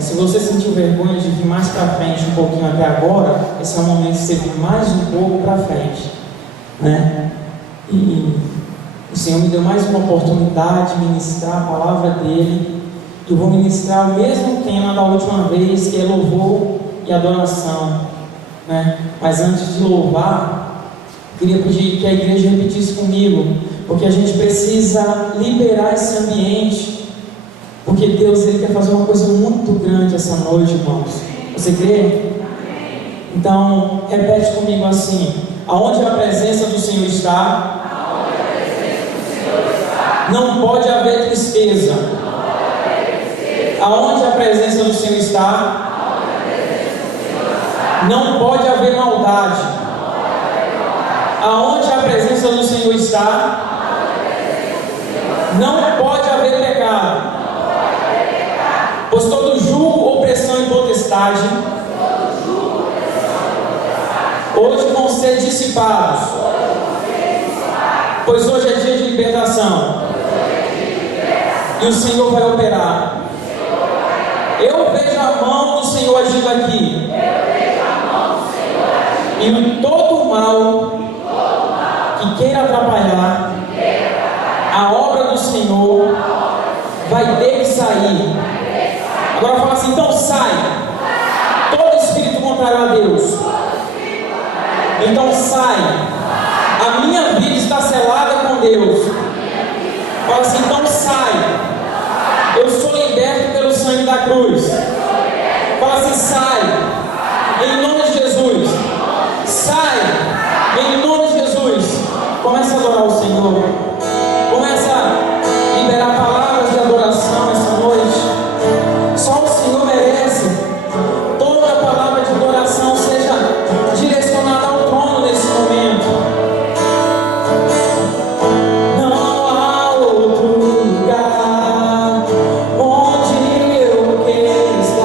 Se você sentiu vergonha de vir mais para frente um pouquinho até agora, esse é o momento de você vir mais um pouco para frente, né? E o Senhor me deu mais uma oportunidade de ministrar a palavra dele. Eu vou ministrar o mesmo tema da última vez, que é louvor e adoração, né? Mas antes de louvar, queria pedir que a igreja repetisse comigo, porque a gente precisa liberar esse ambiente. Porque Deus, Ele quer fazer uma coisa muito grande essa noite, irmãos. Você crê? Então, repete comigo assim: aonde a presença do Senhor está, não pode haver tristeza. Aonde a presença do Senhor está, não pode haver maldade. Aonde a presença do Senhor está, não pode haver pecado. Pois todo jugo, opressão e potestade hoje vão ser dissipados. Pois hoje é dia de libertação. E o Senhor vai operar. Eu vejo a mão do Senhor agindo aqui. E todo mal que queira atrapalhar a obra do Senhor vai ter que sair. Agora fala assim: então sai todo espírito contrário a Deus. Então sai. A minha vida está selada com Deus. Fala assim: então sai. Eu sou liberto pelo sangue da cruz. Fala assim: sai. Em nome de Jesus. Sai. Em nome de Jesus. Começa a adorar o Senhor. Começa a liberar palavras de adoração essa noite. Só o Senhor merece. Toda a palavra de adoração seja direcionada ao trono nesse momento. Não há outro lugar onde eu quero estar.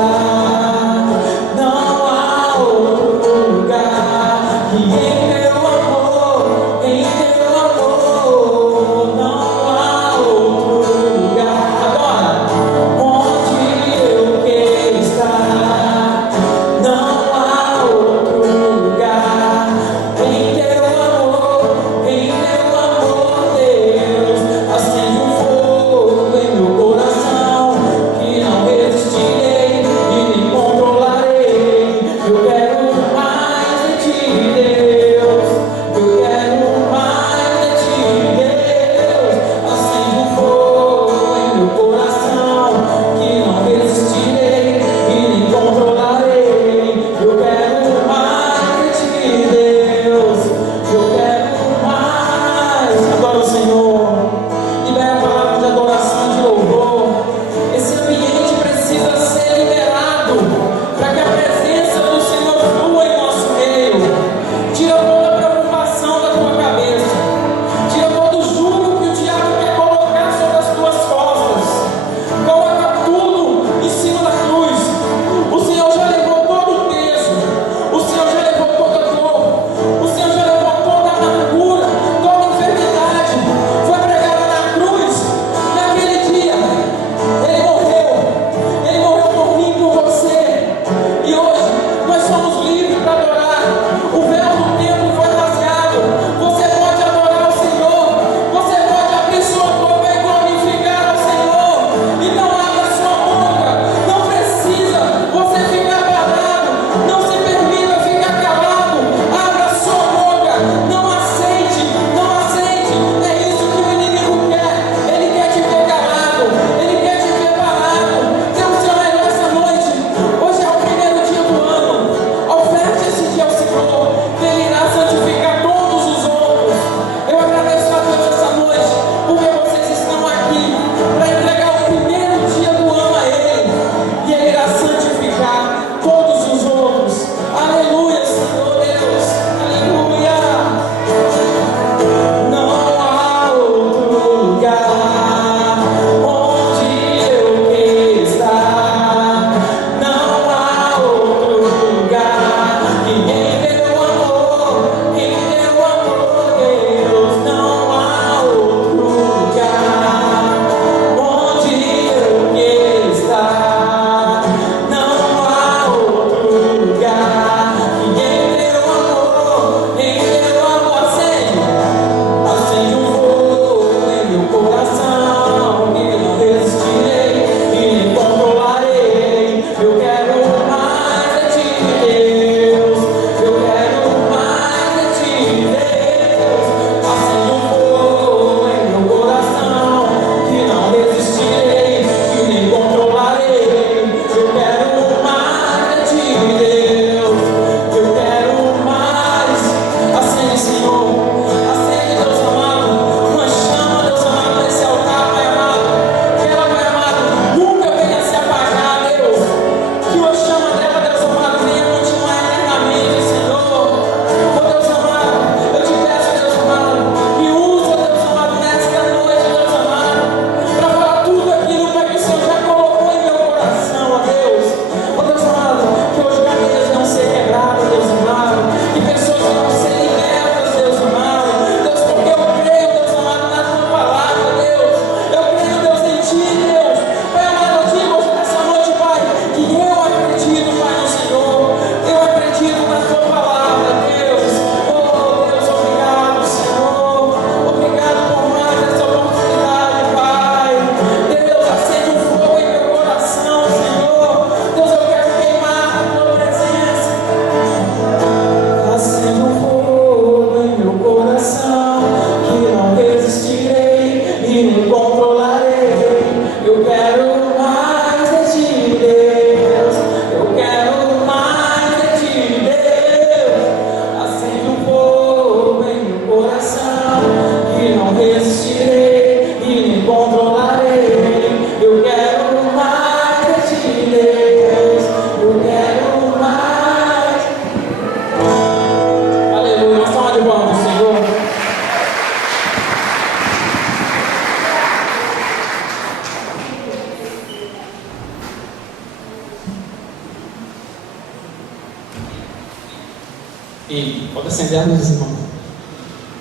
E pode acender a luz, irmão.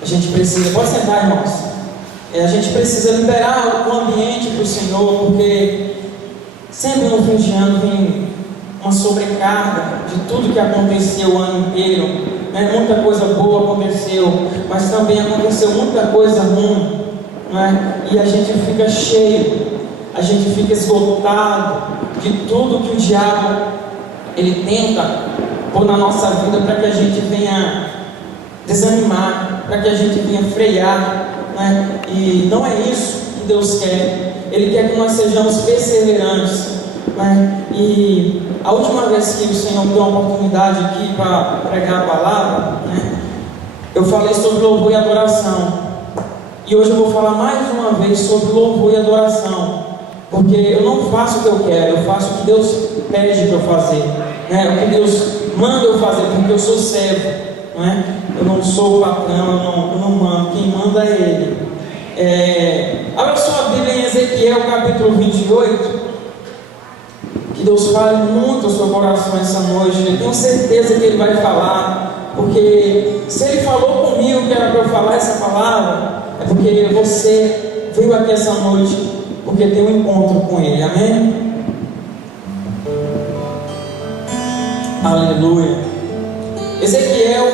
A gente precisa, pode sentar, irmãos. A gente precisa liberar o ambiente para o Senhor, porque sempre no fim de ano vem uma sobrecarga de tudo que aconteceu o ano inteiro, né? Muita coisa boa aconteceu, mas também aconteceu muita coisa ruim, né? E a gente fica cheio, a gente fica esgotado de tudo que o diabo ele tenta pôr na nossa vida para que a gente venha desanimar, para que a gente venha frear, né? E não é isso que Deus quer. Ele quer que nós sejamos perseverantes, né? E a última vez que o Senhor me deu uma oportunidade aqui para pregar a palavra, né, eu falei sobre louvor e adoração. E hoje eu vou falar mais uma vez sobre louvor e adoração, porque eu não faço o que eu quero, eu faço o que Deus pede para eu fazer, né? O que Deus manda eu fazer, porque eu sou servo, né? Eu não sou o patrão, eu não mando, quem manda é Ele. Abra sua Bíblia em Ezequiel capítulo 28. Que Deus fale muito ao seu coração essa noite. Eu tenho certeza que Ele vai falar, porque se Ele falou comigo que era para eu falar essa palavra, é porque você veio aqui essa noite porque tem um encontro com Ele, amém? Aleluia. Ezequiel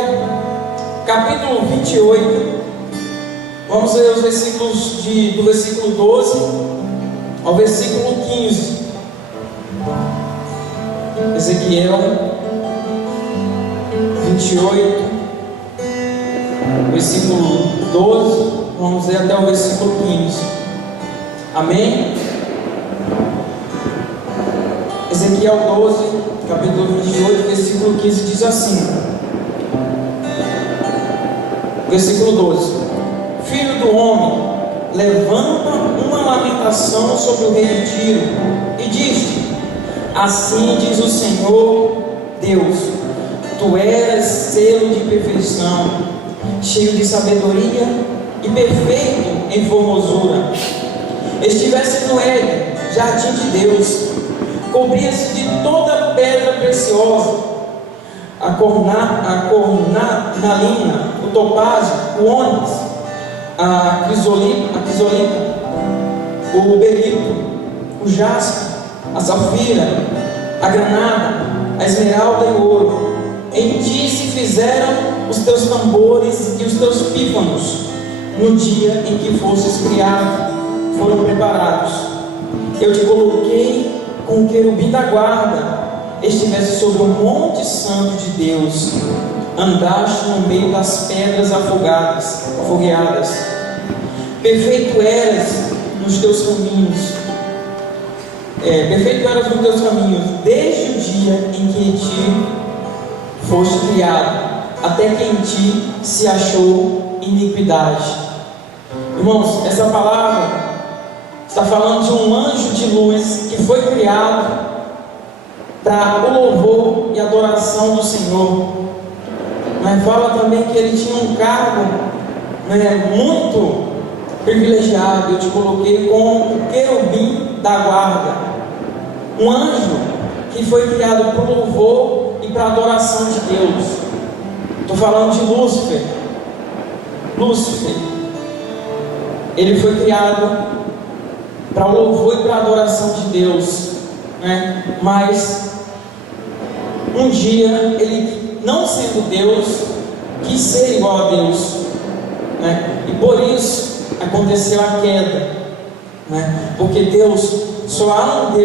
capítulo 28, vamos ler os versículos do versículo 12 ao versículo 15. Ezequiel 28, versículo 12, vamos ler até o versículo 15. Amém? Ezequiel 12, capítulo 28, versículo 15 diz assim: versículo 12: Filho do homem, levanta uma lamentação sobre o rei de Tiro e diz-te: assim diz o Senhor Deus, tu eras selo de perfeição, cheio de sabedoria e perfeito em formosura. Estivesse no Éden, jardim de Deus, cobria-se de toda pedra preciosa, a cornalina, o topázio, o ônix, a crisolita, o berito, o jaspe, a safira, a granada, a esmeralda e o ouro. Em ti se fizeram os teus tambores e os teus pífanos. No dia em que fosses criado, foram preparados. Eu te coloquei com o querubim da guarda, estivesse sobre o monte santo de Deus, andaste no meio das pedras afogueadas. Perfeito eras nos teus caminhos. Perfeito eras nos teus caminhos, desde o dia em que em ti foste criado, até que em ti se achou iniquidade. Irmãos, essa palavra está falando de um anjo de luz que foi criado para o louvor e adoração do Senhor. Mas fala também que ele tinha um cargo, né, muito privilegiado. Eu te coloquei com o querubim da guarda, um anjo que foi criado para o louvor e para a adoração de Deus. Estou falando de Lúcifer. Lúcifer, ele foi criado para o louvor e para a adoração de Deus, né? Mas um dia ele, não sendo Deus, quis ser igual a Deus, né? E por isso aconteceu a queda, né? Porque só há um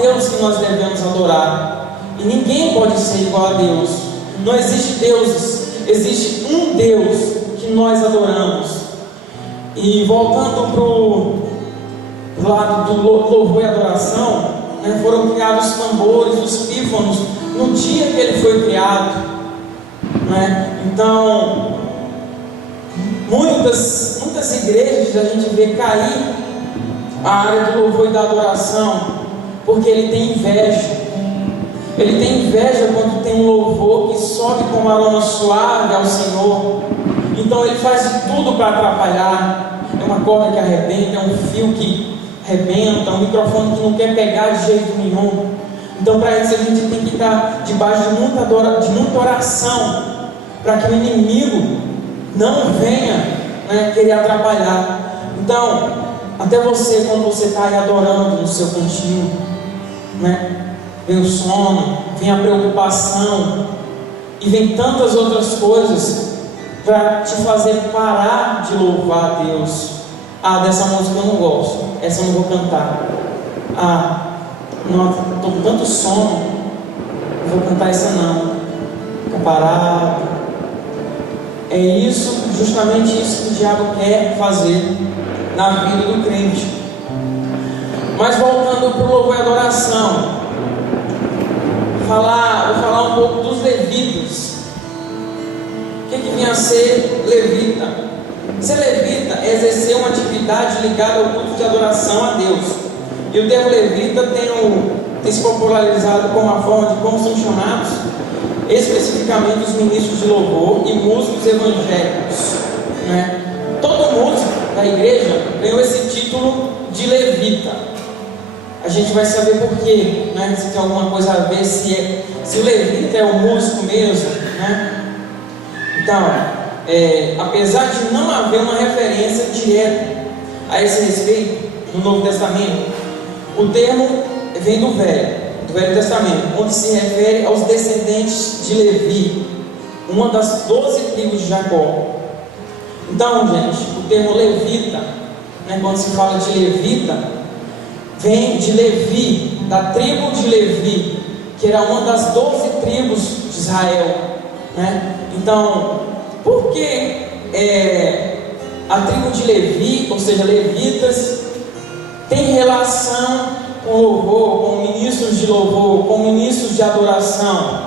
Deus que nós devemos adorar, e ninguém pode ser igual a Deus. Não existe deuses, existe um Deus que nós adoramos. E voltando para o lado do louvor e adoração, né, foram criados os tambores, os pífanos, no dia que ele foi criado, né? Então, muitas igrejas a gente vê cair a área do louvor e da adoração, porque ele tem inveja. Ele tem inveja quando tem um louvor que sobe com um aroma suave ao Senhor. Então ele faz de tudo para atrapalhar. É uma corda que arrebenta, é um fio que arrebenta, um microfone que não quer pegar de jeito nenhum. Então, para isso, a gente tem que estar debaixo de muita oração, para que o inimigo não venha, né, querer atrapalhar. Então, até você, quando você está aí adorando no seu cantinho, né, vem o sono, vem a preocupação, e vem tantas outras coisas para te fazer parar de louvar a Deus. Ah, dessa música eu não gosto, essa eu não vou cantar. Ah, estou com tanto sono, não vou cantar essa não. Fica parado. É isso, justamente isso que o diabo quer fazer na vida do crente. Mas voltando para o louvor e adoração, vou falar um pouco dos levitas. O que vinha a ser levita? Ser levita é exercer uma atividade ligada ao culto de adoração a Deus. E o termo levita tem se popularizado como a forma de como são chamados especificamente os ministros de louvor e músicos evangélicos, né? Todo músico da igreja ganhou esse título de levita. A gente vai saber por quê, né? Se tem alguma coisa a ver, se o levita é o músico mesmo, né? Então, apesar de não haver uma referência direta a esse respeito no Novo Testamento, o termo vem do Velho Testamento, onde se refere aos descendentes de Levi, uma das 12 tribos de Jacó. Então, gente, o termo levita, né, quando se fala de levita, vem de Levi, da tribo de Levi, que era uma das 12 tribos de Israel, né? Então, por que a tribo de Levi, ou seja, levitas, tem relação com louvor, com ministros de louvor, com ministros de adoração?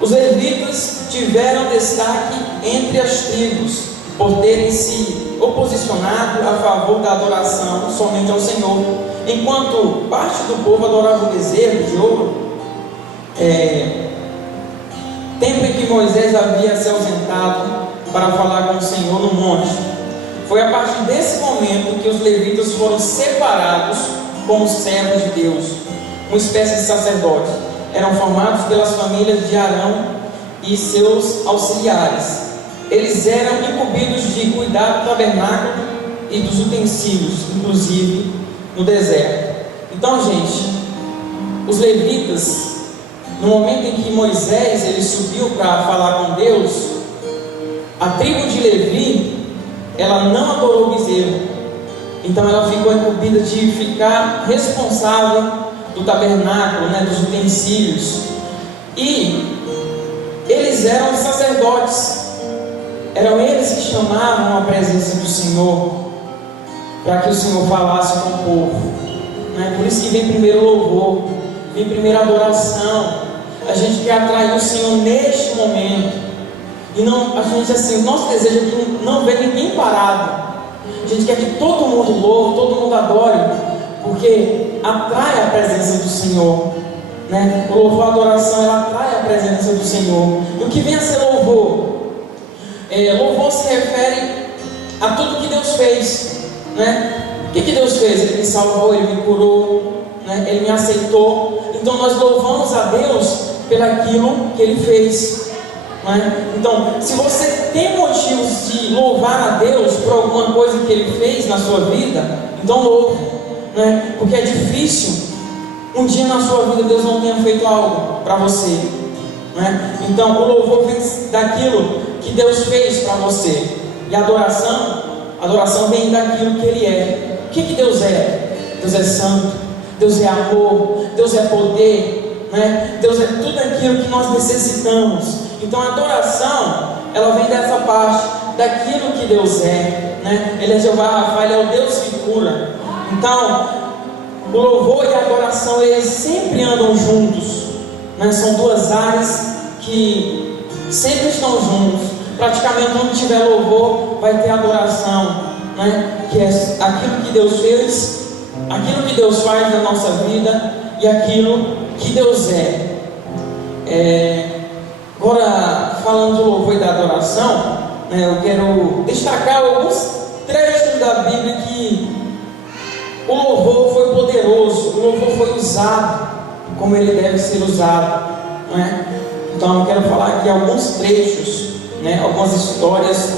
Os levitas tiveram destaque entre as tribos por terem se oposicionado a favor da adoração somente ao Senhor, enquanto parte do povo adorava o bezerro de ouro. Tempo em que Moisés havia se ausentado para falar com o Senhor no monte, foi a partir desse momento que os levitas foram separados como servos de Deus, uma espécie de sacerdotes. Eram formados pelas famílias de Arão e seus auxiliares. Eles eram incumbidos de cuidar do tabernáculo e dos utensílios, inclusive no deserto. Então, gente, os levitas, no momento em que Moisés ele subiu para falar com Deus, a tribo de Levi, ela não adorou o bezerro. Então ela ficou incumbida de ficar responsável do tabernáculo, né, dos utensílios. E eles eram sacerdotes, eram eles que chamavam a presença do Senhor, para que o Senhor falasse com o povo, né? Por isso que vem primeiro louvor, vem primeiro adoração. A gente quer atrair o Senhor neste momento, e não, a gente assim, o nosso desejo é que não vê ninguém parado. A gente quer que todo mundo louve, todo mundo adore, porque atrai a presença do Senhor, né? O louvor, a adoração, ela atrai a presença do Senhor. E o que vem a ser louvor? Louvor se refere a tudo que Deus fez, né? O que Deus fez? Ele me salvou, Ele me curou, né? Ele me aceitou. Então nós louvamos a Deus pelaquilo que Ele fez, né? Então, se você tem motivos de louvar a Deus por alguma coisa que Ele fez na sua vida, então louve, né? Porque é difícil um dia na sua vida Deus não tenha feito algo para você, né? Então o louvor vem daquilo que Deus fez para você. E a adoração vem daquilo que Ele é. O que Deus é? Deus é santo, Deus é amor, Deus é poder, né? Deus é tudo aquilo que nós necessitamos. Então a adoração, ela vem dessa parte, daquilo que Deus é, né? Ele é Jeová Rafa, Ele é o Deus que cura. Então o louvor e a adoração, eles sempre andam juntos, né? São duas áreas que sempre estão juntos. Praticamente onde tiver louvor, vai ter adoração, né? Que é aquilo que Deus fez, aquilo que Deus faz na nossa vida e aquilo que Deus é. Agora, falando do louvor e da adoração, né, eu quero destacar alguns trechos da Bíblia que o louvor foi poderoso, o louvor foi usado como ele deve ser usado, não é? Então eu quero falar aqui alguns trechos, né, algumas histórias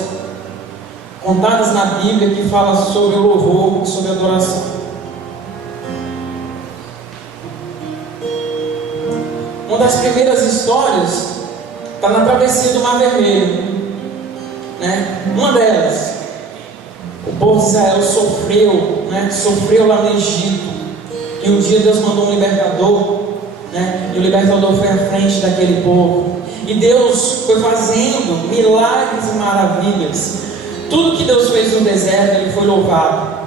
contadas na Bíblia que falam sobre o louvor e sobre a adoração. Uma das primeiras histórias está na travessia do Mar Vermelho, né? Uma delas, o povo de Israel sofreu, né? Sofreu lá no Egito, e um dia Deus mandou um libertador, né? E o libertador foi à frente daquele povo, e Deus foi fazendo milagres e maravilhas. Tudo que Deus fez no deserto, Ele foi louvado,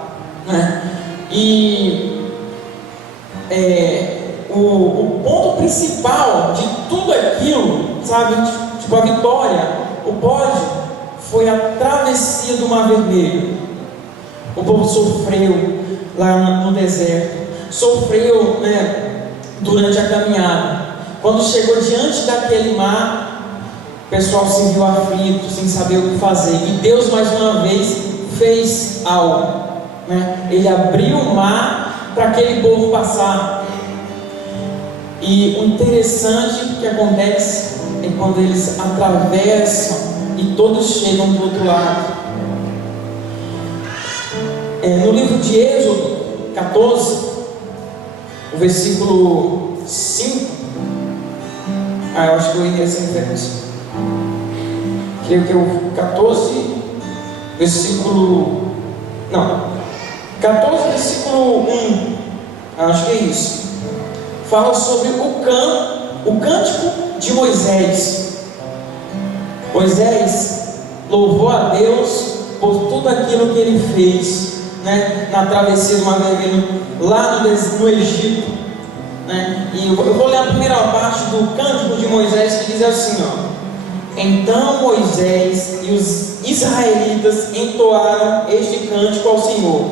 né? E o ponto principal de tudo aquilo, sabe, tipo a vitória, o pódio, foi a travessia do Mar Vermelho. O povo sofreu lá no deserto, sofreu, né, durante a caminhada. Quando chegou diante daquele mar, o pessoal se viu aflito, sem saber o que fazer, e Deus mais uma vez fez algo, né? Ele abriu o mar para aquele povo passar. E o interessante que acontece é quando eles atravessam e todos chegam do outro lado. No livro de Êxodo 14, o versículo 5, eu acho que eu iria essa referência. Creio que é o 14, versículo. Não, 14, versículo 1, acho que é isso. Fala sobre o cântico de Moisés. Moisés louvou a Deus por tudo aquilo que ele fez, né, na travessia do Mar Vermelho, lá no Egito, né? E eu vou ler a primeira parte do cântico de Moisés, que diz assim, ó: Então Moisés e os israelitas entoaram este cântico ao Senhor: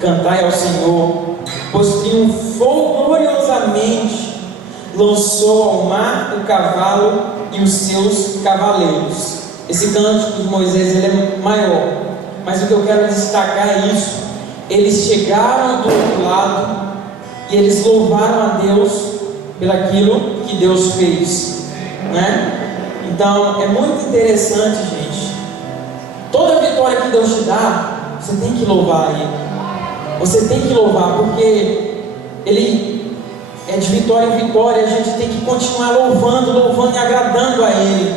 Cantai ao Senhor, pois triunfou gloriosamente, lançou ao mar o cavalo e os seus cavaleiros. Esse cântico de Moisés, ele é maior, mas o que eu quero destacar é isso: eles chegaram do outro lado e eles louvaram a Deus pelaquilo que Deus fez, né? Então é muito interessante, gente. Toda vitória que Deus te dá, você tem que louvar Ele. Você tem que louvar, porque Ele é de vitória em vitória. A gente tem que continuar louvando e agradando a Ele,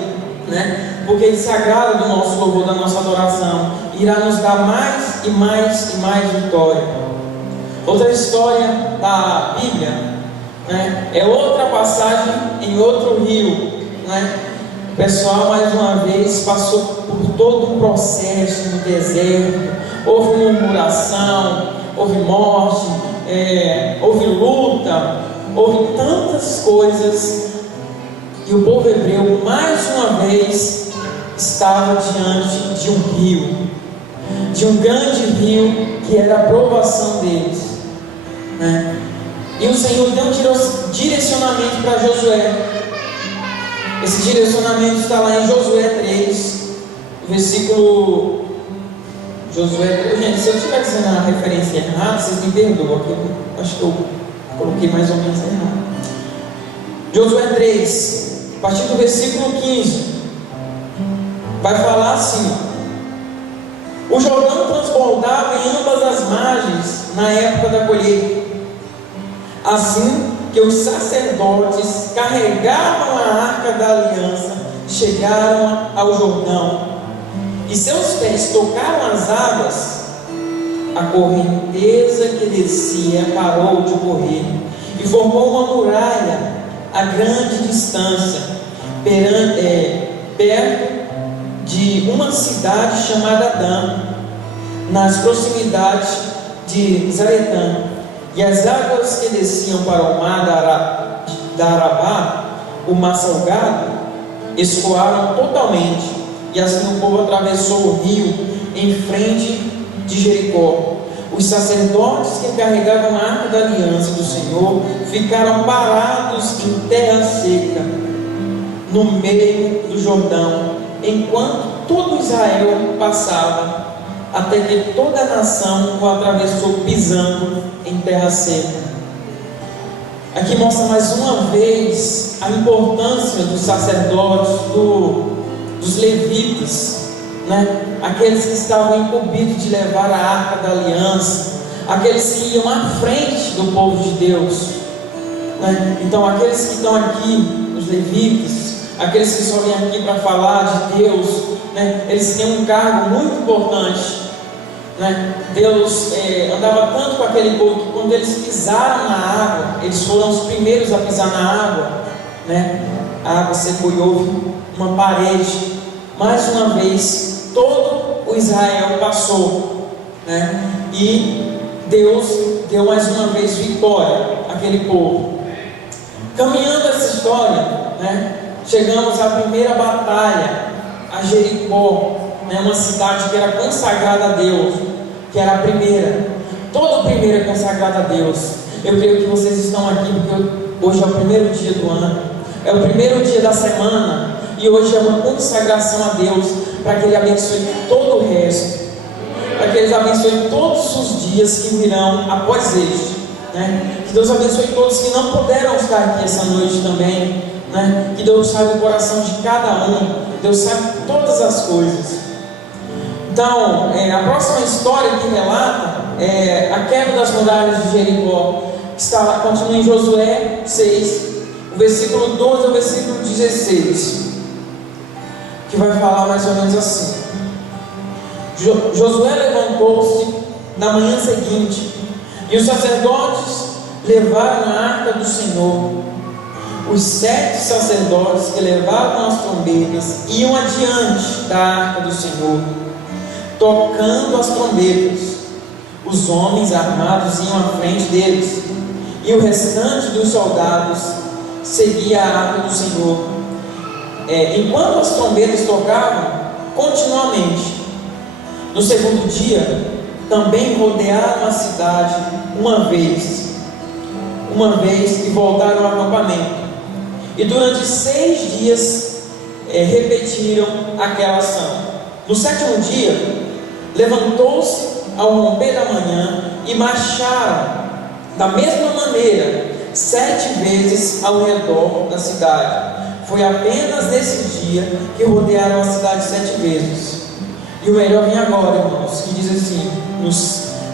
né? Porque Ele se agrada do nosso louvor, da nossa adoração, e irá nos dar mais e mais e mais vitória. Outra história da Bíblia, né, é outra passagem em outro rio, né? O pessoal mais uma vez passou por todo um processo no deserto. Houve murmuração, houve morte, houve luta, houve tantas coisas, e o povo hebreu mais uma vez estava diante de um rio, de um grande rio que era a provação deles, né? E o Senhor deu um direcionamento para Josué. Esse direcionamento está lá em Josué 3, versículo. Josué 3, gente, se eu estiver dizendo a referência errada, vocês me perdoam, porque eu acho que eu coloquei mais ou menos errado. Josué 3, a partir do versículo 15, vai falar assim: o Jordão transbordava em ambas as margens na época da colheita, assim que os sacerdotes carregavam a arca da aliança, chegaram ao Jordão, e seus pés tocaram as águas, a correnteza que descia parou de correr, e formou uma muralha a grande distância, perto de uma cidade chamada Dan, nas proximidades de Zaretã. E as águas que desciam para o mar da Arabá, o mar salgado, escoaram totalmente, e assim o povo atravessou o rio em frente de Jericó. Os sacerdotes que carregavam a arca da aliança do Senhor ficaram parados em terra seca, no meio do Jordão, enquanto todo Israel passava, até que toda a nação o atravessou pisando em terra seca. aqui mostra mais uma vez a importância dos sacerdotes, dos levitas, né? Aqueles que estavam incumbidos de levar a arca da aliança, aqueles que iam à frente do povo de Deus, né? Então aqueles que estão aqui, os levitas, aqueles que só vêm aqui para falar de Deus, né? Eles têm um cargo muito importante, né? Deus andava tanto com aquele povo que quando eles pisaram na água, eles foram os primeiros a pisar na água, né? A água secou e houve uma parede. Mais uma vez, todo o Israel passou, né? E Deus deu mais uma vez vitória àquele povo. Caminhando essa história, né? Chegamos à primeira batalha, a Jericó, né? Uma cidade que era consagrada a Deus, que era a primeira. Todo primeiro é consagrado a Deus. Eu creio que vocês estão aqui porque hoje é o primeiro dia do ano, é o primeiro dia da semana, e hoje é uma consagração a Deus, para que Ele abençoe todo o resto, para que Ele abençoe todos os dias que virão após este, né? Que Deus abençoe todos que não puderam estar aqui essa noite também, né? Que Deus sabe o coração de cada um, Deus sabe todas as coisas. Então, a próxima história que relata é a queda das muralhas de Jericó, que continua em Josué 6, o versículo 12 ao versículo 16, que vai falar mais ou menos assim: Josué levantou-se na manhã seguinte, e os sacerdotes levaram a arca do Senhor. Os 7 sacerdotes que levavam as trombetas iam adiante da arca do Senhor, tocando as trombetas. Os homens armados iam à frente deles, e o restante dos soldados seguia a arca do Senhor. Enquanto as trombetas tocavam continuamente. No segundo dia, também rodearam a cidade uma vez e voltaram ao acampamento. E durante 6 dias repetiram aquela ação. No 7º dia, levantou-se ao romper da manhã e marcharam da mesma maneira 7 vezes ao redor da cidade. Foi apenas nesse dia que rodearam a cidade 7 vezes. E o melhor vem agora, irmãos, que diz assim: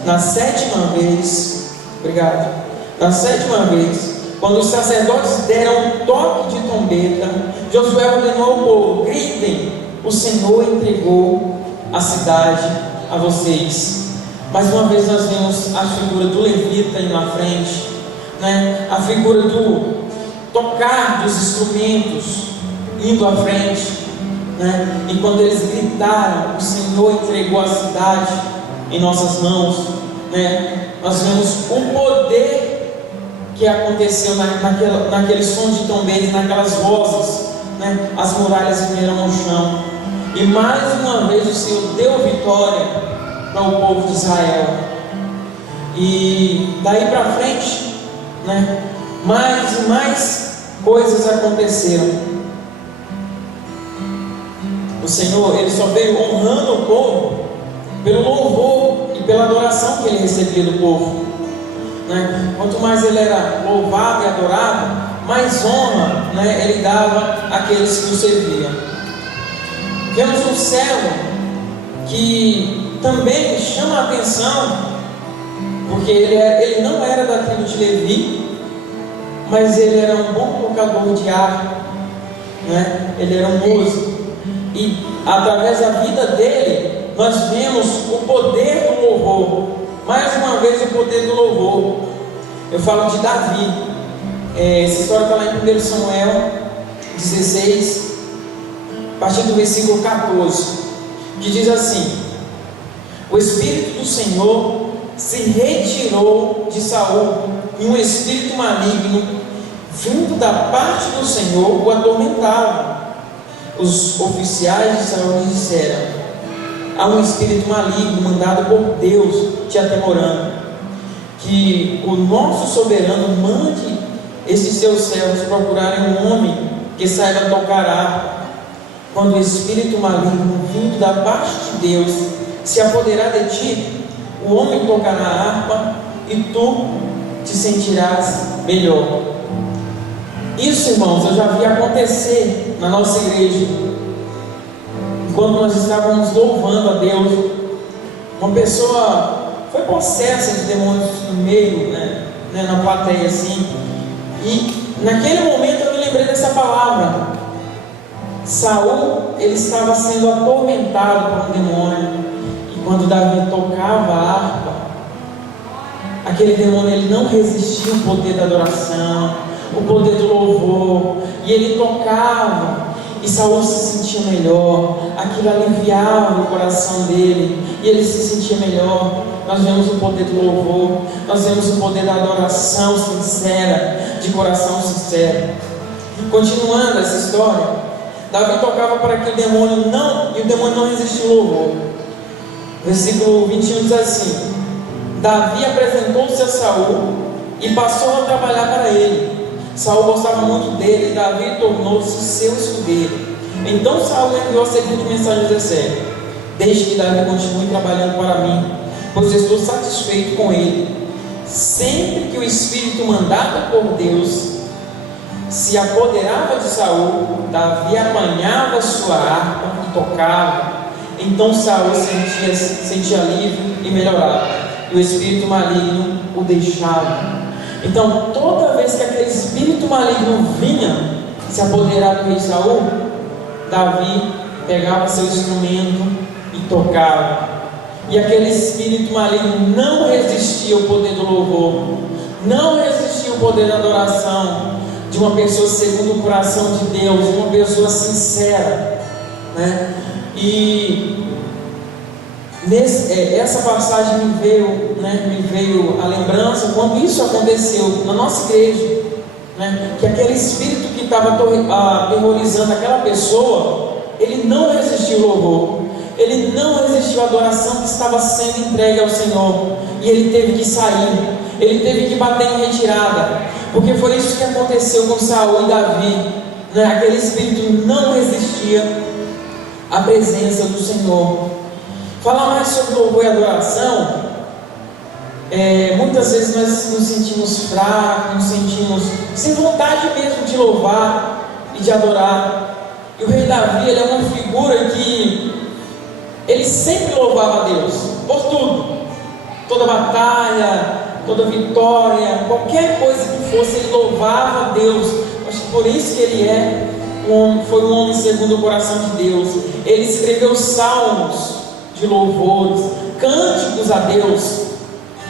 na 7ª vez, obrigado, na 7ª vez, quando os sacerdotes deram um toque de trombeta, Josué ordenou ao povo: gritem, o Senhor entregou a cidade a vocês. Mais uma vez nós vemos a figura do levita indo à frente, né? A figura do tocar dos instrumentos indo à frente, né? E quando eles gritaram, o Senhor entregou a cidade em nossas mãos, né? Nós vemos o poder que aconteceu naquele som de trombetas, naquelas vozes, né? As muralhas vieram ao chão, e mais uma vez o Senhor deu vitória para o povo de Israel. E daí para frente, né? Mais e mais coisas aconteceram. O Senhor, Ele só veio honrando o povo pelo louvor e pela adoração que Ele recebia do povo, né? Quanto mais Ele era louvado e adorado, mais honra, né, Ele dava àqueles que o serviam. Vemos um servo que também chama a atenção, porque ele não era da tribo de Levi, mas ele era um bom tocador de harpa, né? Ele era um músico, e através da vida dele nós vemos o poder do louvor. Mais uma vez o poder do louvor. Eu falo de Davi. Essa história está lá em 1 Samuel 16, a partir do versículo 14, que diz assim: o Espírito do Senhor se retirou de Saul, e um espírito maligno vindo da parte do Senhor o atormentava. Os oficiais de Saul lhe disseram: há um espírito maligno mandado por Deus te atemorando. Que o nosso soberano mande esses seus servos procurarem um homem que saiba tocar harpa. Quando o espírito maligno vindo da parte de Deus se apoderar de ti, o homem tocará a harpa e tu te sentirás melhor. Isso, irmãos, eu já vi acontecer na nossa igreja. Quando nós estávamos louvando a Deus, uma pessoa foi possessa de demônios no meio, na plateia assim, e naquele momento eu me lembrei dessa palavra. Saul, ele estava sendo atormentado por um demônio, e quando Davi tocava a harpa, aquele demônio, ele não resistia ao poder da adoração, o poder do louvor, e ele tocava, e Saul se sentia melhor, aquilo aliviava o coração dele, e ele se sentia melhor. Nós vemos o poder do louvor, nós vemos o poder da adoração sincera, de coração sincero. Continuando essa história, Davi tocava para que o demônio não resistiu ao louvor. Versículo 21 diz assim: Davi apresentou-se a Saul e passou a trabalhar para ele. Saul gostava muito dele, e Davi tornou-se seu escudeiro. Então Saul enviou a seguinte mensagem a Jessé: deixe que Davi continue trabalhando para mim, pois estou satisfeito com ele. Sempre que o Espírito mandado por Deus se apoderava de Saul, Davi apanhava sua harpa e tocava. Então Saul sentia alívio e melhorava, e o espírito maligno o deixava. Então, toda vez que aquele espírito maligno vinha se apoderar do rei Saul, Davi pegava seu instrumento e tocava. E aquele espírito maligno não resistia ao poder do louvor, não resistia ao poder da adoração de uma pessoa segundo o coração de Deus, de uma pessoa sincera, E essa passagem me veio a lembrança quando isso aconteceu na nossa igreja, que aquele espírito que estava aterrorizando aquela pessoa, ele não resistiu ao louvor, ele não resistiu à adoração que estava sendo entregue ao Senhor, e ele teve que sair, ele teve que bater em retirada, porque foi isso que aconteceu com Saul e Davi, aquele espírito não resistia à presença do Senhor. Falar mais sobre louvor e adoração, muitas vezes nós nos sentimos fracos, nos sentimos sem vontade mesmo de louvar e de adorar. E o rei Davi, ele é uma figura que ele sempre louvava a Deus por tudo, toda batalha, toda vitória, qualquer coisa que fosse, ele louvava a Deus. Acho que por isso que ele foi um homem segundo o coração de Deus. Ele escreveu salmos de louvores, cânticos a Deus.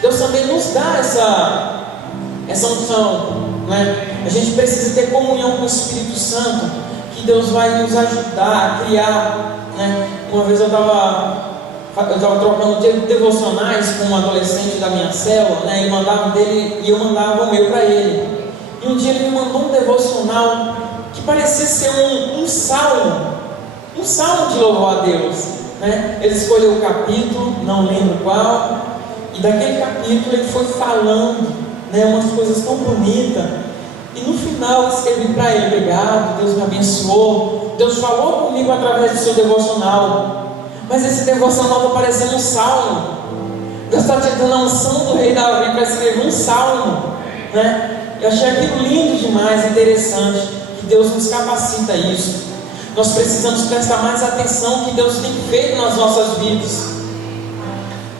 Deus também nos dá essa unção, A gente precisa ter comunhão com o Espírito Santo, que Deus vai nos ajudar a criar, Uma vez eu estava trocando devocionais com um adolescente da minha célula, Ele mandava dele e eu mandava o meu para ele. E um dia ele me mandou um devocional que parecia ser um salmo de louvor a Deus. Ele escolheu o capítulo, não lembro qual, e daquele capítulo ele foi falando umas coisas tão bonitas, e no final eu escrevi para ele: obrigado, Deus me abençoou, Deus falou comigo através do seu devocional. Mas esse devocional está parecendo um salmo. Deus está te dando a unção do rei Davi para escrever um salmo, Eu achei aquilo lindo demais, interessante, que Deus nos capacita a isso. Nós precisamos prestar mais atenção que Deus tem feito nas nossas vidas,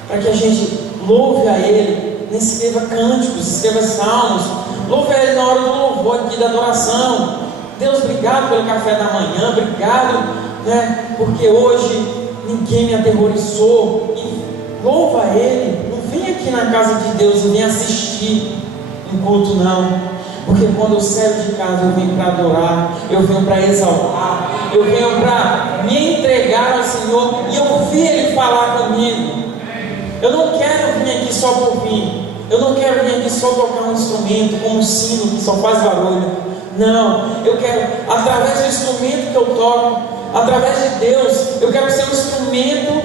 para que a gente louve a Ele, escreva cânticos, escreva salmos, louve a Ele na hora do louvor aqui, da adoração. Deus, obrigado pelo café da manhã, obrigado, porque hoje ninguém me aterrorizou. E louva a Ele. Não vem aqui na casa de Deus e vem assistir um culto, não. Porque quando eu saio de casa, eu venho para adorar, eu venho para exaltar, eu venho para me entregar ao Senhor e ouvir Ele falar comigo. Eu não quero vir aqui só por vir, eu não quero vir aqui só tocar um instrumento como um sino que só faz barulho. Não, eu quero, através do instrumento que eu toco, através de Deus, eu quero ser um instrumento,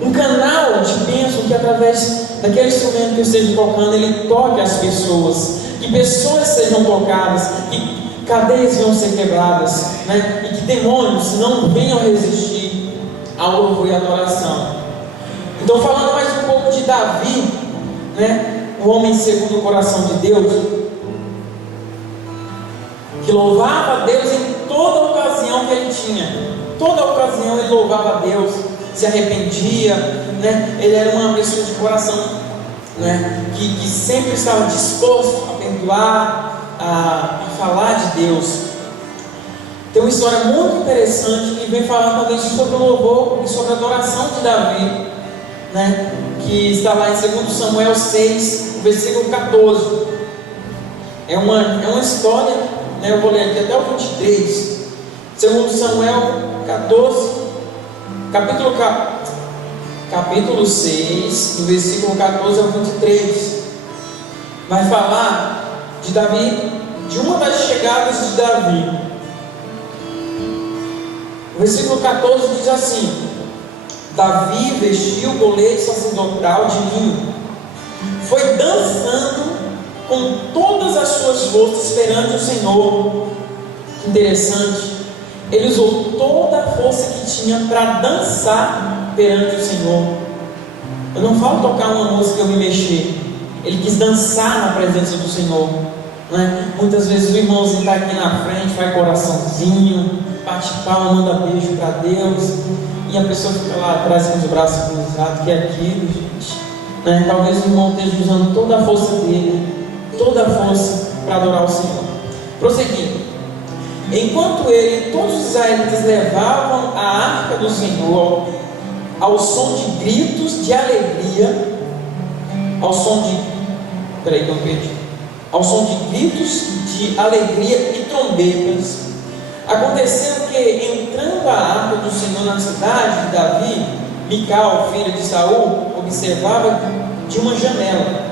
um canal de bênção, que através daquele instrumento que eu esteja tocando, ele toque as pessoas, que pessoas sejam tocadas, que cadeias venham ser quebradas, e que demônios não venham resistir ao louvor e à adoração. Então, falando mais um pouco de Davi, um homem segundo o coração de Deus, que louvava a Deus em toda ocasião que ele tinha. Toda ocasião ele louvava a Deus, se arrependia, né? Ele era uma pessoa de coração, né? que sempre estava disposto a perdoar, a falar de Deus. Tem uma história muito interessante que vem falar também sobre o louvor e sobre a adoração de Davi, né? Que está lá em 2 Samuel 6, versículo 14. É uma história, né? Eu vou ler aqui até o 23. 2 Samuel 14, capítulo 6, do versículo 14 ao 23. Vai falar de Davi, de uma das chegadas de Davi. O versículo 14 diz assim: Davi vestiu o colete sacerdotal de linho, foi dançando com todas as suas forças perante o Senhor. Que interessante, ele usou toda a força que tinha para dançar perante o Senhor. Eu não falo tocar uma música e eu me mexer, ele quis dançar na presença do Senhor, né? Muitas vezes o irmãozinho está aqui na frente, faz coraçãozinho, bate palma, manda beijo para Deus, e a pessoa fica lá atrás com os braços cruzados. Que é aquilo, gente, né? Talvez o irmão esteja usando toda a força dele, toda a força para adorar o Senhor. Prosseguindo, enquanto ele e todos os israelitas levavam a arca do Senhor ao som de gritos de alegria, ao som de gritos de alegria e trombetas, aconteceu que, entrando a arca do Senhor na cidade de Davi, Mical, filha de Saul, observava de uma janela,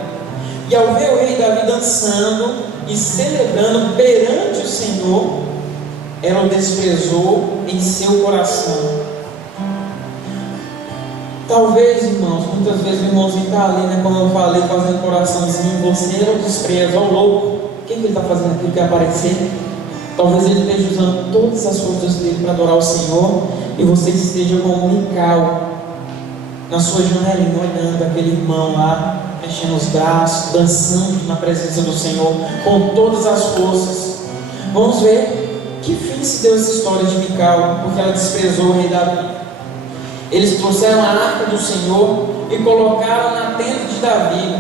e ao ver o rei Davi dançando e celebrando perante o Senhor, ela o desprezou em seu coração. Talvez, irmãos, muitas vezes o irmãozinho está ali, né, como eu falei, fazendo coraçãozinho, você não despreza, ó louco, quem que ele está fazendo aquilo que quer aparecer? Talvez ele esteja usando todas as forças dele para adorar o Senhor, e você esteja como Mical, na sua janelinha, olhando aquele irmão lá, mexendo os braços, dançando na presença do Senhor, com todas as forças. Vamos ver que fim se deu essa história de Mical, porque ela desprezou o rei Davi. Eles trouxeram a arca do Senhor e colocaram na tenda de Davi,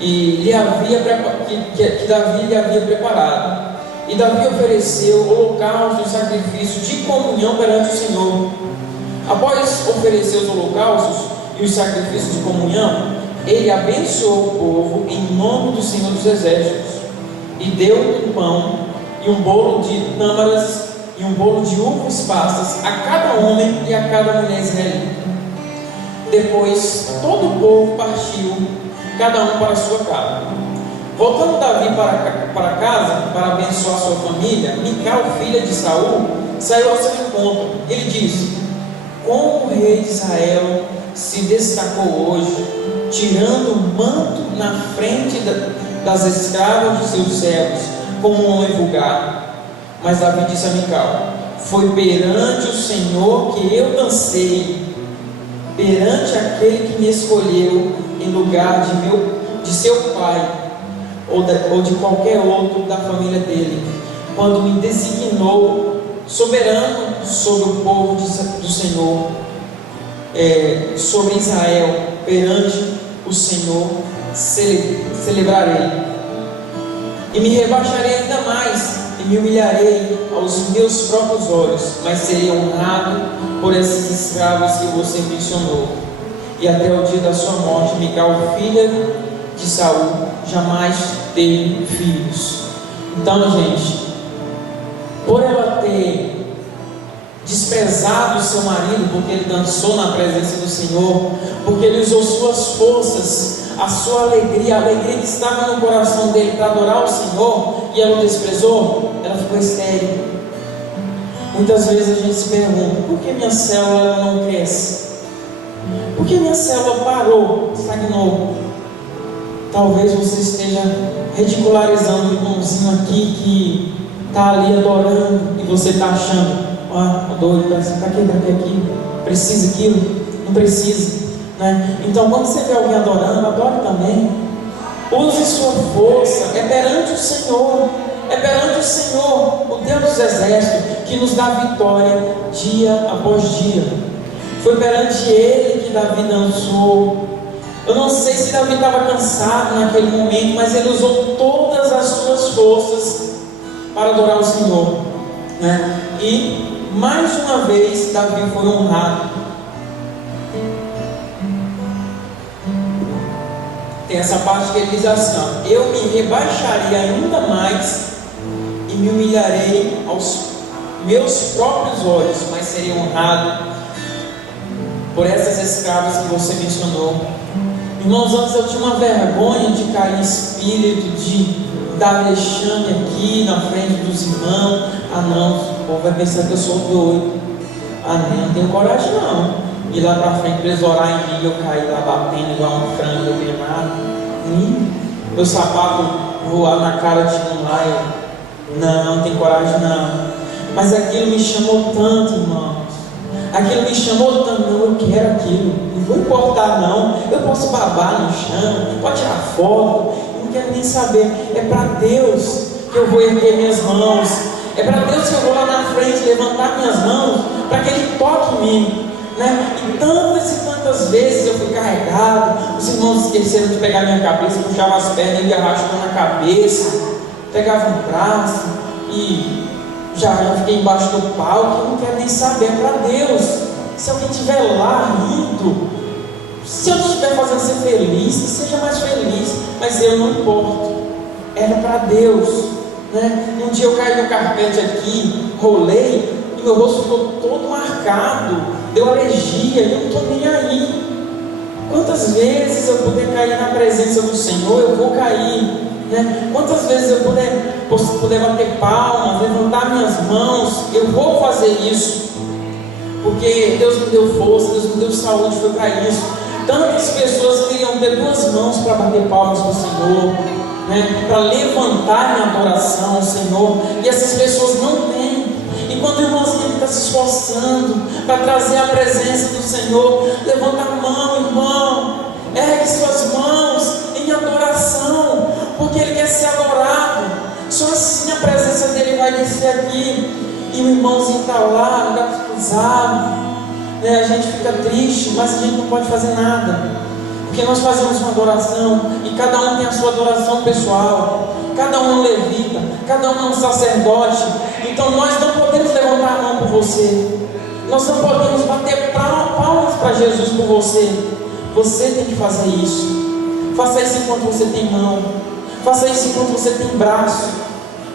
que Davi lhe havia preparado. E Davi ofereceu holocaustos e sacrifício de comunhão perante o Senhor. Após oferecer os holocaustos e os sacrifícios de comunhão, ele abençoou o povo em nome do Senhor dos Exércitos, e deu um pão e um bolo de tâmaras e um bolo de uvas passas a cada homem e a cada mulher israelita. Depois todo o povo partiu, cada um para a sua casa. Voltando Davi para casa, para abençoar sua família, Mical, filha de Saul, saiu ao seu encontro. Ele disse: como o rei de Israel se destacou hoje, tirando o manto na frente das escravas de seus servos, como um homem vulgar. Mas Davi disse a Mical: foi perante o Senhor que eu dancei, perante aquele que me escolheu em lugar de seu pai, ou de qualquer outro da família dele, quando me designou soberano sobre o povo do Senhor, sobre Israel. Perante o Senhor celebrarei, e me rebaixarei ainda mais, e me humilharei aos meus próprios olhos, mas serei honrado por esses escravos que você mencionou. E até o dia da sua morte, Mical, filha de Saul, jamais teve filhos. Então, gente, por ela ter desprezado o seu marido, porque ele dançou na presença do Senhor, porque ele usou suas forças, a sua alegria, a alegria que estava no coração dele para adorar o Senhor, e ela o desprezou, ela ficou estéril. Muitas vezes a gente se pergunta: por que minha célula não cresce? Por que minha célula parou, estagnou? Talvez você esteja ridicularizando o irmãozinho aqui que está ali adorando, e você está achando: doido, para que aqui? Precisa aquilo? Não precisa, né? Então, quando você vê alguém adorando, adore também. Use sua força, é perante o Senhor, o Deus dos exércitos, que nos dá vitória dia após dia. Foi perante Ele que Davi dançou. Eu não sei se Davi estava cansado naquele momento, mas ele usou todas as suas forças para adorar o Senhor, né? E mais uma vez Davi foi honrado. Tem essa parte que ele diz assim, ó: eu me rebaixarei ainda mais e me humilharei aos meus próprios olhos, mas serei honrado por essas escravas que você mencionou. Irmãos, antes eu tinha uma vergonha de cair em espírito, de dar vexame aqui na frente dos irmãos. Ah não, o povo vai pensar que eu sou doido. Ah não tenho coragem não. Ir lá para frente para eles orar em mim, eu cair lá batendo igual um frango queimado. Meu sapato voar na cara de um lá, eu não tenho coragem não. Mas aquilo me chamou tanto, irmãos. Aquilo me chamou tanto, não, eu quero aquilo, não vou importar não, eu posso babar no chão, pode tirar foto, eu não quero nem saber. É para Deus que eu vou erguer minhas mãos, é para Deus que eu vou lá na frente levantar minhas mãos, para que Ele toque em mim, né? E tantas vezes eu fui carregado, os irmãos esqueceram de pegar minha cabeça, puxava as pernas, ele arrastou na cabeça, pegava um braço e já fiquei embaixo do palco. Eu não quero nem saber, é para Deus. Se alguém estiver lá rindo, se eu estiver fazendo ser feliz, que seja mais feliz, mas eu não importo, era para Deus, né? Um dia eu caí no carpete aqui, rolei e meu rosto ficou todo marcado, deu alergia e eu não estou nem aí. Quantas vezes eu puder cair na presença do Senhor, eu vou cair, né? Quantas vezes eu puder bater palmas, levantar minhas mãos, eu vou fazer isso, porque Deus me deu força, Deus me deu saúde, foi para isso. Tantas pessoas queriam ter duas mãos para bater palmas para o Senhor, né? Para levantar em adoração ao Senhor, e essas pessoas não têm. E quando o irmãozinho está se esforçando para trazer a presença do Senhor, levanta a mão, irmão, ergue suas mãos em adoração, porque Ele quer ser adorado. Só assim a presença dEle vai descer aqui. E o irmãozinho está lá, cruzado, né? A gente fica triste, mas a gente não pode fazer nada, porque nós fazemos uma adoração e cada um tem a sua adoração pessoal. Cada um é um levita, cada um é um sacerdote. Então nós não podemos levantar a mão por você, nós não podemos bater palmas para Jesus por você. Você tem que fazer isso. Faça isso enquanto você tem mão, faça isso enquanto você tem braço,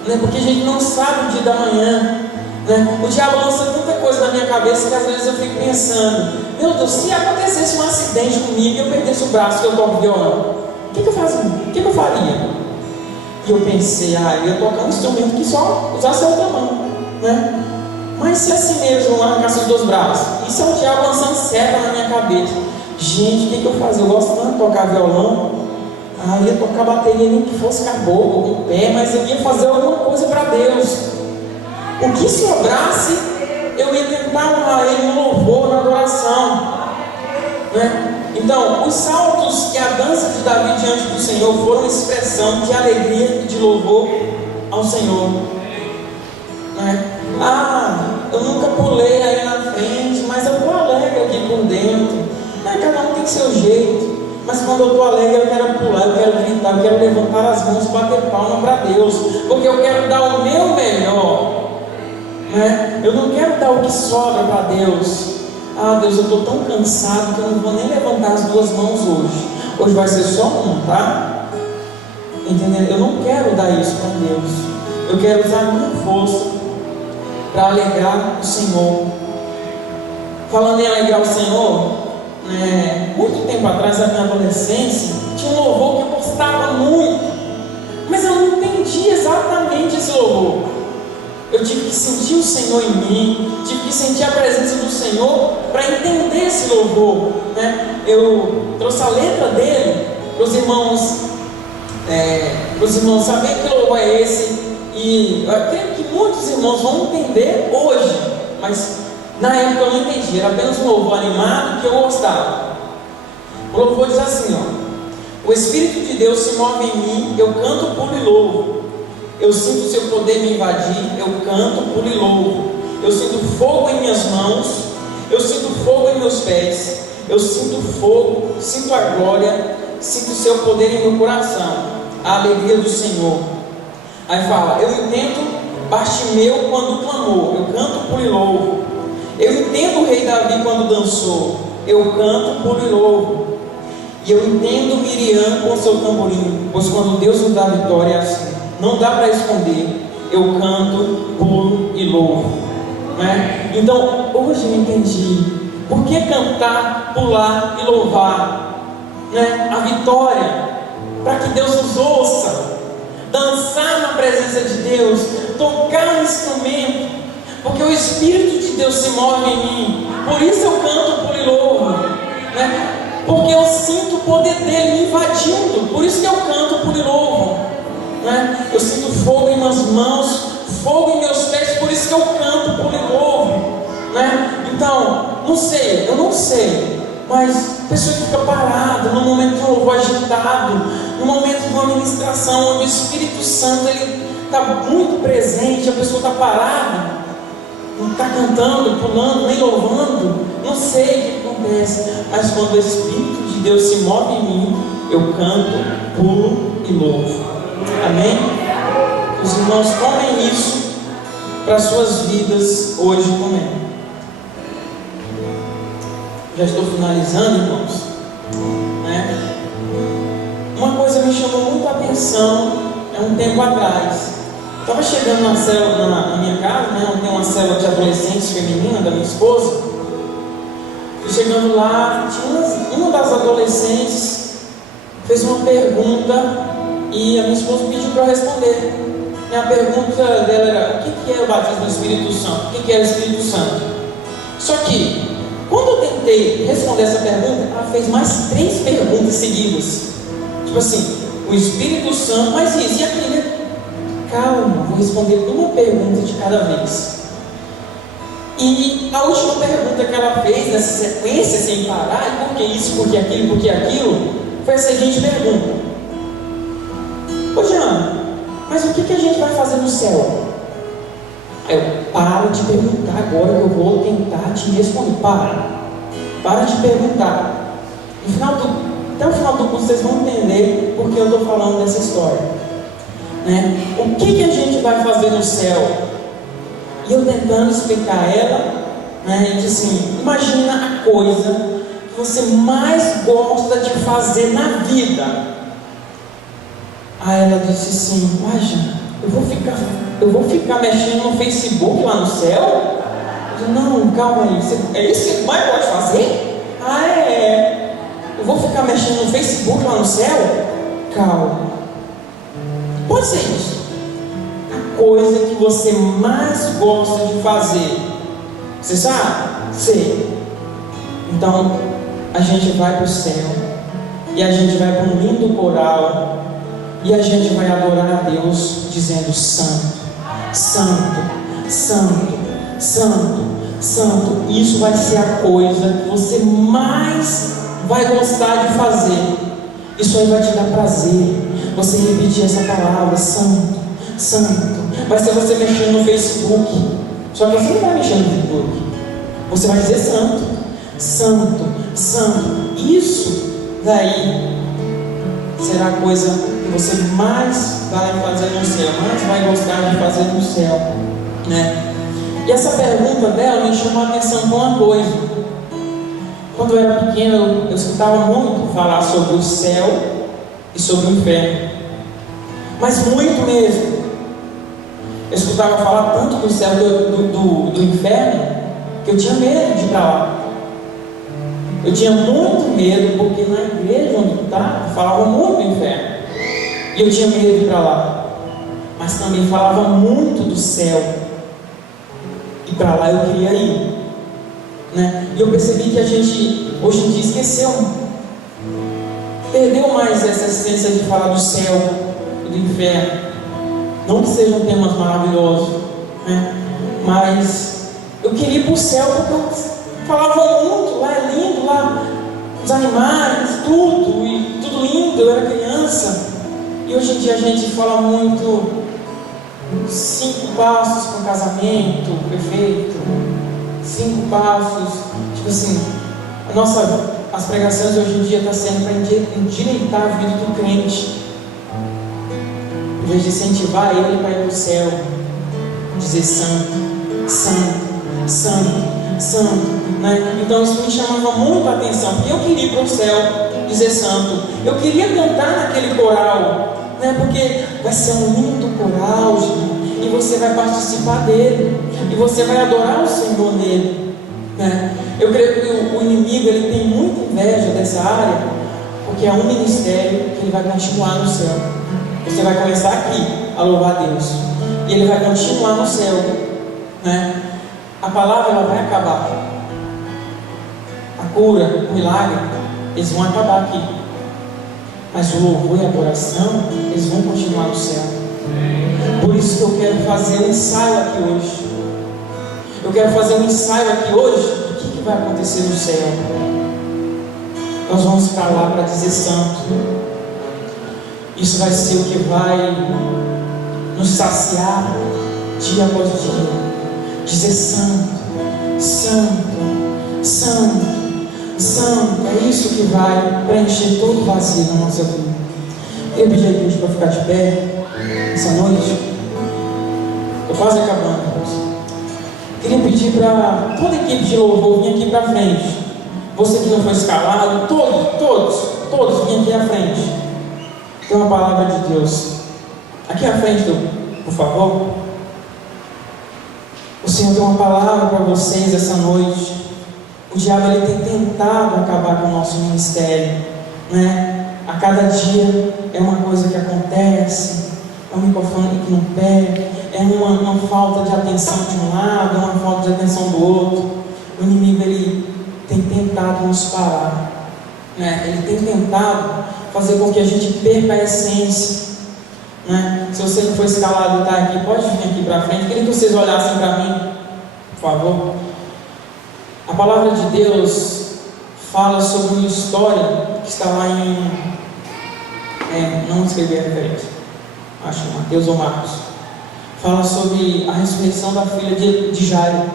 né? Porque a gente não sabe o dia da manhã, né? O diabo lança tanta coisa na minha cabeça que às vezes eu fico pensando: meu Deus, se acontecesse um acidente comigo e eu perdesse o braço que eu toco violão, o que eu fazia? O que eu faria? E eu pensei: eu ia tocar um instrumento que só usasse a outra mão, né? Mas se assim mesmo eu arrancasse os dois braços, isso é o diabo lançando seta na minha cabeça. Gente, o que eu fazia? Eu gosto tanto de tocar violão. Eu ia tocar bateria nem que fosse caboclo, com o pé, mas eu ia fazer alguma coisa para Deus. O que sobrasse, eu ia tentar honrar Ele no louvor, na adoração, né? Então, os saltos e a dança de Davi diante do Senhor foram expressão de alegria e de louvor ao Senhor, né? Eu nunca pulei aí na frente, mas eu estou alegre aqui por dentro, né? Cada um tem seu jeito, mas quando eu estou alegre eu quero pular, eu quero gritar, eu quero levantar as mãos, bater palma para Deus, porque eu quero dar o meu melhor, né? Eu não quero dar o que sobra para Deus. Deus, eu estou tão cansado que eu não vou nem levantar as duas mãos hoje. Hoje vai ser só uma, tá? Entendeu? Eu não quero dar isso para Deus. Eu quero usar a minha força para alegrar o Senhor. Falando em alegrar o Senhor, né? Muito tempo atrás, na minha adolescência, tinha um louvor que eu gostava muito, mas eu não entendi exatamente esse louvor. Eu tive que sentir o Senhor em mim, tive que sentir a presença do Senhor para entender esse louvor, né? Eu trouxe a letra dele para os irmãos, saberem que louvor é esse. E eu creio que muitos irmãos vão entender hoje, mas na época eu não entendi. Era apenas um louvor animado que eu gostava. O louvor diz assim, O Espírito de Deus se move em mim, eu canto, pulo e louvo. Eu sinto o seu poder me invadir, eu canto, pulo e louvo. Eu sinto fogo em minhas mãos, eu sinto fogo em meus pés, eu sinto fogo, sinto a glória, sinto o seu poder em meu coração, a alegria do Senhor. Aí fala, eu entendo Bartimeu quando clamou, eu canto, pulo e louvo. Eu entendo o rei Davi quando dançou, eu canto, pulo e louvo. E eu entendo Miriam com seu tamborim, pois quando Deus nos dá vitória é assim, não dá para esconder, eu canto, pulo e louvo, né? Então, hoje eu entendi, por que cantar, pular e louvar, né? A vitória, para que Deus nos ouça, dançar na presença de Deus, tocar um instrumento, porque o Espírito de Deus se move em mim, por isso eu canto, pulo e louvo, né? Porque eu sinto o poder dele me invadindo, por isso que eu canto, pulo e louvo, né? Eu sinto fogo em minhas mãos, fogo em meus pés, por isso que eu canto, pulo e louvo, né? Então, eu não sei, mas a pessoa que fica parada no momento de louvor agitado, no momento de uma ministração onde o Espírito Santo está muito presente, a pessoa está parada, não está cantando, pulando, nem louvando, não sei o que acontece, mas quando o Espírito de Deus se move em mim, eu canto, pulo e louvo. Amém? Os irmãos tomem isso para suas vidas hoje também. Já estou finalizando, irmãos, né? Uma coisa me chamou muito a atenção um tempo atrás. Estava chegando na célula na minha casa, né? Tem uma célula de adolescentes feminina da minha esposa. E chegando lá, tinha uma das adolescentes fez uma pergunta e a minha esposa pediu para eu responder. E a pergunta dela era: o que é o batismo do Espírito Santo? O que é o Espírito Santo? Só que, quando eu tentei responder essa pergunta, ela fez mais 3 perguntas seguidas. Tipo assim, o Espírito Santo, mas isso e aquilo. Calma, vou responder uma pergunta de cada vez. E a última pergunta que ela fez nessa sequência, sem parar, e por que isso, por que aquilo, foi a seguinte pergunta: ô Jean, mas o que a gente vai fazer no céu? Aí eu: para de perguntar agora que eu vou tentar te responder. Para de perguntar. Até o final do curso vocês vão entender porque eu estou falando dessa história, né? O que a gente vai fazer no céu? E eu tentando explicar a ela, né? E disse assim: imagina a coisa que você mais gosta de fazer na vida. Aí ela disse assim: Jean, eu vou ficar mexendo no Facebook lá no céu? Eu disse: não, calma aí, é isso que você mais pode fazer? Eu vou ficar mexendo no Facebook lá no céu? Calma. Pode ser isso. A coisa que você mais gosta de fazer, você sabe? Sei. Então, a gente vai para o céu, e a gente vai para um lindo coral, e a gente vai adorar a Deus, dizendo: Santo, Santo, Santo, Santo, Santo. Isso vai ser a coisa que você mais vai gostar de fazer. Isso aí vai te dar prazer, você repetir essa palavra: Santo, Santo. Vai ser você mexendo no Facebook, só que você não vai mexer no Facebook, você vai dizer: Santo, Santo, Santo. Isso daí será a coisa que você mais vai fazer no céu, mais vai gostar de fazer no céu, né? E essa pergunta dela me chamou a atenção com uma coisa. Quando eu era pequeno, eu escutava muito falar sobre o céu e sobre o inferno, mas muito mesmo. Eu escutava falar tanto do céu do inferno, que eu tinha medo de ir para lá. Eu tinha muito medo, porque na igreja onde eu estava, falava muito do inferno, e eu tinha medo de ir para lá. Mas também falava muito do céu, e para lá eu queria ir, né? E eu percebi que a gente hoje em dia esqueceu, perdeu mais essa essência de falar do céu e do inferno. Não que sejam temas maravilhosos, né? Mas eu queria ir para o céu, porque eu falava muito, lá é lindo, lá os animais, tudo tudo lindo, eu era criança. E hoje em dia a gente fala muito 5 passos para um casamento perfeito, 5 passos, tipo assim, as pregações hoje em dia estão sendo para endireitar a vida do crente, em vez de incentivar ele para ir para o céu, dizer santo, santo, santo, santo, né? Então isso me chamava muito a atenção, porque eu queria ir para o céu, dizer santo, eu queria cantar naquele coral, né? Porque vai ser um lindo coral, gente, e você vai participar dele, e você vai adorar o Senhor nele, né? Eu creio que o inimigo ele tem muita inveja dessa área, porque é um ministério que ele vai continuar no céu. Você vai começar aqui a louvar a Deus, e ele vai continuar no céu, né? A palavra ela vai acabar, a cura, o milagre, eles vão acabar aqui, mas o louvor e a adoração, eles vão continuar no céu. Por isso que eu quero fazer um ensaio aqui hoje. Eu quero fazer um ensaio aqui hoje do que vai acontecer no céu. Nós vamos ficar lá para dizer santo. Isso vai ser o que vai nos saciar dia após dia. Dizer santo, santo, santo, santo. É isso que vai preencher todo o vazio na nossa vida. Eu pedi a igreja para ficar de pé essa noite. Estou quase acabando. Queria pedir para toda a equipe de louvor vir aqui para frente. Você que não foi escalado, todos vêm aqui à frente. Tem uma palavra de Deus. Aqui à frente, por favor. O Senhor tem uma palavra para vocês essa noite. O diabo ele tem tentado acabar com o nosso ministério, né? A cada dia é uma coisa que acontece, é um microfone que não pega, é uma falta de atenção de um lado, é uma falta de atenção do outro. O inimigo ele tem tentado nos parar, né? Ele tem tentado fazer com que a gente perca a essência, né? Se você não foi escalado e está aqui, pode vir aqui para frente. Queria que vocês olhassem para mim, por favor. A palavra de Deus fala sobre uma história que está lá em não escrevi a referência, acho que Mateus ou Marcos. Fala sobre a ressurreição da filha de Jairo,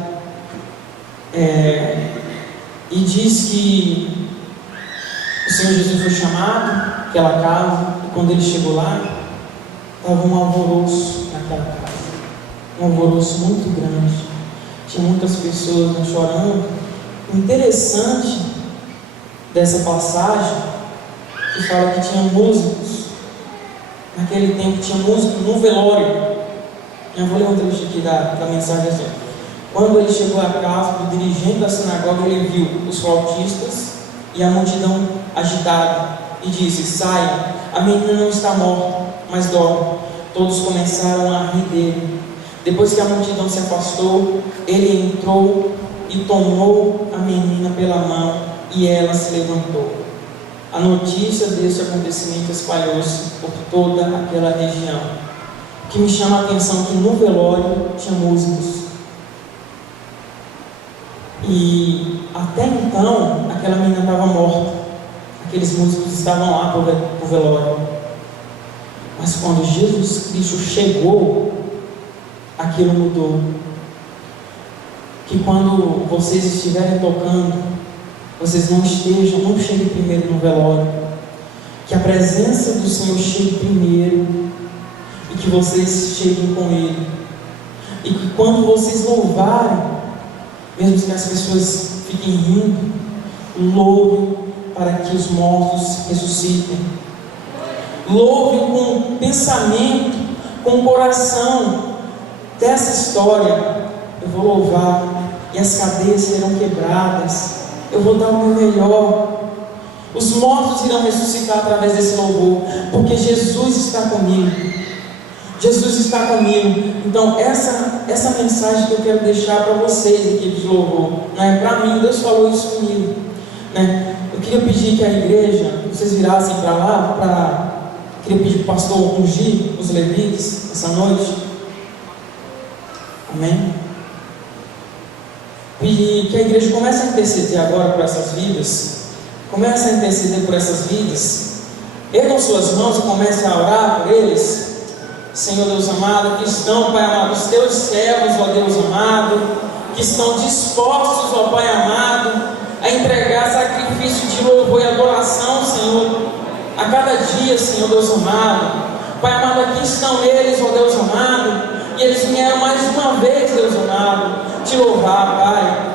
e diz que o Senhor Jesus foi chamado àquela casa, e quando ele chegou lá, estava um alvoroço naquela casa, um alvoroço muito grande, tinha muitas pessoas chorando. O interessante dessa passagem, que fala que tinha músicos, naquele tempo tinha músico no velório. Eu vou ler um trecho aqui da mensagem assim. Quando ele chegou à casa do dirigente da sinagoga, ele viu os flautistas e a multidão agitada, e disse: saiam, a menina não está morta, mas dorme. Todos começaram a rir dele. Depois que a multidão se afastou, ele entrou e tomou a menina pela mão, e ela se levantou. A notícia desse acontecimento espalhou-se por toda aquela região. O que me chama a atenção é que no velório tinha músicos. E até então, aquela menina estava morta. Aqueles músicos estavam lá para o velório. Mas quando Jesus Cristo chegou, aquilo mudou. Que quando vocês estiverem tocando, vocês não cheguem primeiro no velório. Que a presença do Senhor chegue primeiro, e que vocês cheguem com Ele. E que quando vocês louvarem, mesmo que as pessoas fiquem rindo, louvem para que os mortos ressuscitem. Louvem com pensamento, com coração. Dessa história eu vou louvar, e as cadeias serão quebradas. Eu vou dar o meu melhor. Os mortos irão ressuscitar através desse louvor, porque Jesus está comigo. Jesus está comigo. Então essa mensagem que eu quero deixar para vocês, equipe de louvor, né? Para mim, Deus falou isso comigo, né? Eu queria pedir que a igreja, vocês virassem para lá, queria pedir para o pastor ungir os levitas essa noite. Amém? Pedir que a igreja comece a interceder agora por essas vidas. Comece a interceder por essas vidas, Ergam suas mãos e comecem a orar por eles. Senhor Deus amado, que estão, Pai amado, os teus servos, ó Deus amado, que estão dispostos, ó Pai amado, a entregar sacrifício de louvor e adoração, Senhor, a cada dia, Senhor Deus amado. Pai amado, aqui estão eles, ó Deus amado, e eles vieram mais uma vez, Deus amado, te louvar, Pai.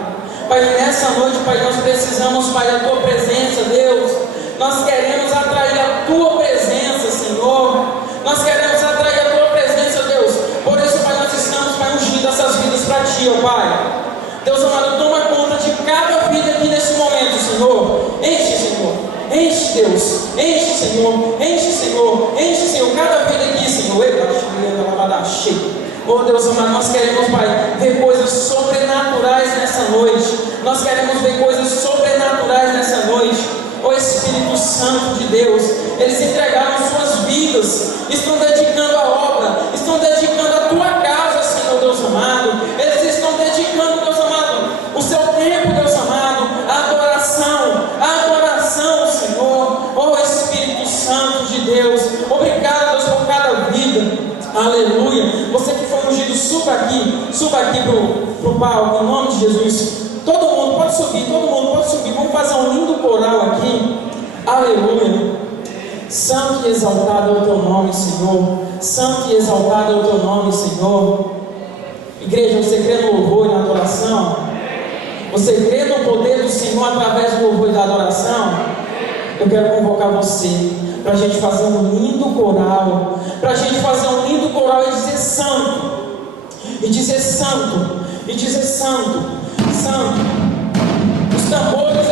Pai, nessa noite, Pai, nós precisamos, Pai, da Tua presença, Deus. Nós queremos atrair a Tua presença, Senhor. Nós queremos atrair a Tua presença, Deus. Por isso, Pai, nós estamos, Pai, ungindo essas vidas para Ti, ó Pai. Deus amado, toma conta de cada vida aqui nesse momento, Senhor. Enche, Senhor. Enche, Deus. Enche, Senhor. Enche, Senhor. Enche, Senhor. Cada vida aqui, Senhor. Oh, Deus amado, nós queremos, Pai, ver coisas sobrenaturais nessa noite. Nós queremos ver coisas sobrenaturais nessa noite. Oh, Espírito Santo de Deus, eles entregaram suas vidas, estão dedicando a obra, estão dedicando a Tua casa, Senhor Deus amado. Eles estão dedicando, Deus amado, o seu tempo, Deus amado, a adoração, Senhor. Oh, Espírito Santo de Deus, obrigado, Deus, por cada vida. Aleluia. Você que foi ungido, suba aqui para o palco, em nome de Jesus. Todo mundo pode subir, Vamos fazer um lindo coral aqui. Aleluia. Santo e exaltado é o Teu nome, Senhor. Santo e exaltado é o Teu nome, Senhor. Igreja, você crê no louvor e na adoração? Você crê no poder do Senhor através do louvor e da adoração? Eu quero convocar você para a gente fazer um lindo coral, e dizer santo, e dizer santo, Santo. Os tambores